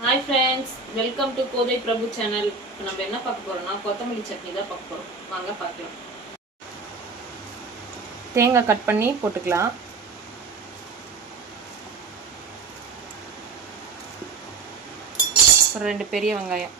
Hi friends welcome to Kothai Prabhu channel இப்போ நம்ம என்ன பார்க்க போறோம்னா கொத்தமல்லி சட்னி தான் பார்க்க போறோம். வாங்க பார்க்கலாம். தேங்காய் கட் பண்ணி போட்டுக்கலாம். ஒரு ரெண்டு பெரிய வெங்காயம்.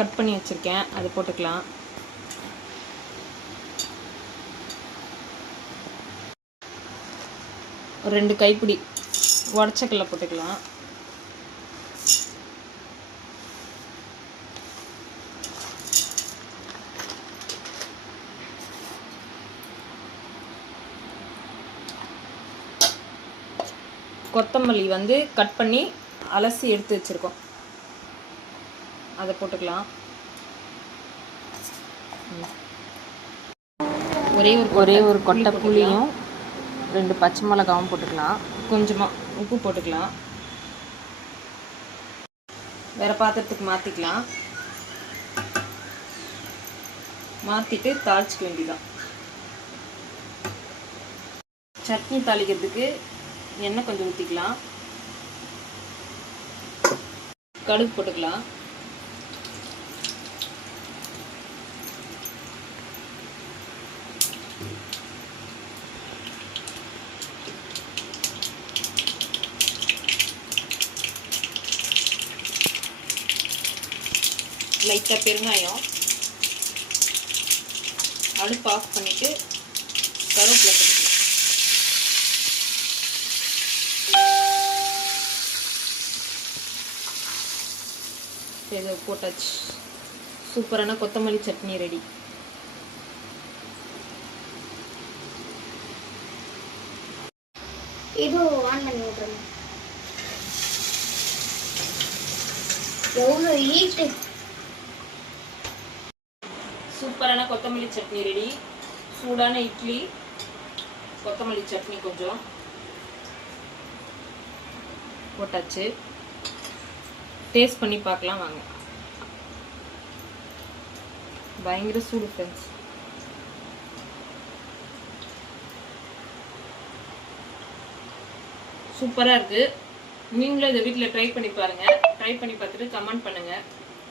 கட் பண்ணி வச்சுருக்கேன். அது போட்டுக்கலாம். ஒரு ரெண்டு கைப்பிடி. உடச்சக்கல்ல போட்டுக்கலாம். கொத்தமல்லி வந்து கட் பண்ணி அலசி எடுத்து வச்சுருக்கோம். அதை போட்டுக்கலாம். ஒரே ஒரு ஒரே ஒரு கொட்டை புளியும். ரெண்டு பச்சை மிளகாவும் போட்டுக்கலாம். கொஞ்சமாக உப்பு போட்டுக்கலாம். வேறு பாத்திரத்துக்கு மாற்றிக்கலாம் மாற்றிட்டு தாளிச்சிக்க வேண்டியதான் சட்னி தாளிக்கிறதுக்கு எண்ணெய் கொஞ்சம் ஊற்றிக்கலாம் கடுகு போட்டுக்கலாம். லைட்டாக பெருங்காயம். அடுப்பு ஆஃப் பண்ணிவிட்டு கருவேப்பிலை போட்டுக்கலாம். இதை போட்டாச்சு. சூப்பரான கொத்தமல்லி சட்னி ரெடி. இது ஆன் பண்ணி விட்ருங்க எவ்வளோ ஈட்டு சூப்பரான கொத்தமல்லி சட்னி ரெடி. சூடான இட்லி கொத்தமல்லி சட்னி கொஞ்சம் போட்டாச்சு. டேஸ்ட் பண்ணி பார்க்கலாம் வாங்க. பயங்கர சூடு ஃப்ரெண்ட்ஸ் சூப்பராக இருக்குது நீங்களும் இதை வீட்டில் ட்ரை பண்ணி பாருங்கள் ட்ரை பண்ணி பார்த்துட்டு கமெண்ட் பண்ணுங்கள்